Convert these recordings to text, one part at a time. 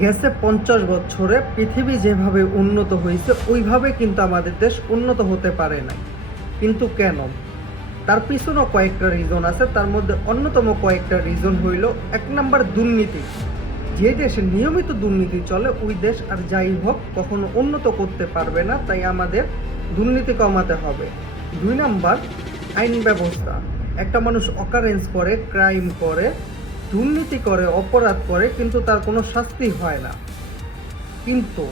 গেছে 50 বছরে পৃথিবী যেভাবে উন্নত হয়েছে ওইভাবে কিন্তু আমাদের দেশ উন্নত হতে পারে নাই। কিন্তু কেন? তার পিছনেও কয়েকটা রিজন আছে। তার মধ্যে অন্যতম কয়েকটা রিজন হইল, 1 নাম্বার দুর্নীতি। যে দেশে নিয়মিত দুর্নীতি চলে ওই দেশ আর যাই হোক কখনো উন্নত করতে পারবে না, তাই আমাদের দুর্নীতি কমাতে হবে। 2 নাম্বার আইন ব্যবস্থা। একটা মানুষ অকারেন্স করে, ক্রাইম করে, দুর্নীতি করে, অপরাধ করে, কিন্তু তার কোনো শাস্তি হয় না। কিন্তু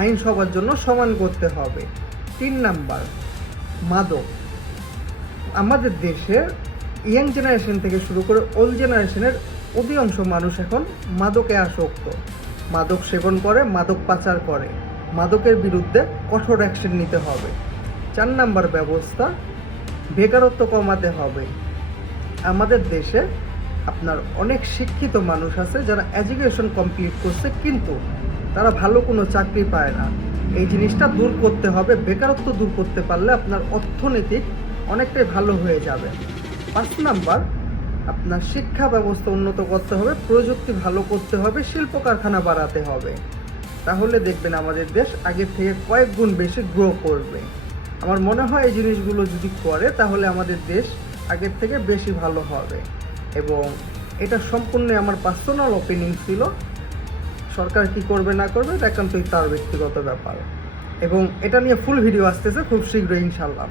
আইন সবার জন্য সমান করতে হবে। 3 নাম্বার মাদক। আমাদের দেশের ইয়াং জেনারেশন থেকে শুরু করে ওল্ড জেনারেশনের অধিকাংশ মানুষ এখন মাদকে আসক্ত, মাদক সেবন করে, মাদক পাচার করে। মাদকের বিরুদ্ধে কঠোর অ্যাকশন নিতে হবে। 4 নাম্বার ব্যবস্থা, বেকারত্ব কমাতে হবে। আমাদের দেশে আপনার অনেক শিক্ষিত মানুষ আছে যারা এডুকেশন কমপ্লিট করছে, কিন্তু তারা ভালো কোনো চাকরি পায় না। এই জিনিসটা দূর করতে হবে। বেকারত্ব দূর করতে পারলে আপনার অর্থনৈতিক অনেকটাই ভালো হয়ে যাবে। 5 নাম্বার আপনার শিক্ষা ব্যবস্থা উন্নত করতে হবে, প্রযুক্তি ভালো করতে হবে, শিল্প কারখানা বাড়াতে হবে। তাহলে দেখবেন আমাদের দেশ আগের থেকে কয়েক গুণ বেশি গ্রো করবে। আমার মনে হয় এই জিনিসগুলো যদি করে তাহলে আমাদের দেশ আগের থেকে বেশি ভালো হবে। এবং এটা সম্পূর্ণ আমার পার্সোনাল ওপিনিয়ন ছিল। সরকার কি করবে না করবে এটা একান্তই তার ব্যক্তিগত ব্যাপার। এবং এটা নিয়ে ফুল ভিডিও আসতেছে খুব শীঘ্রই ইনশাল্লাহ।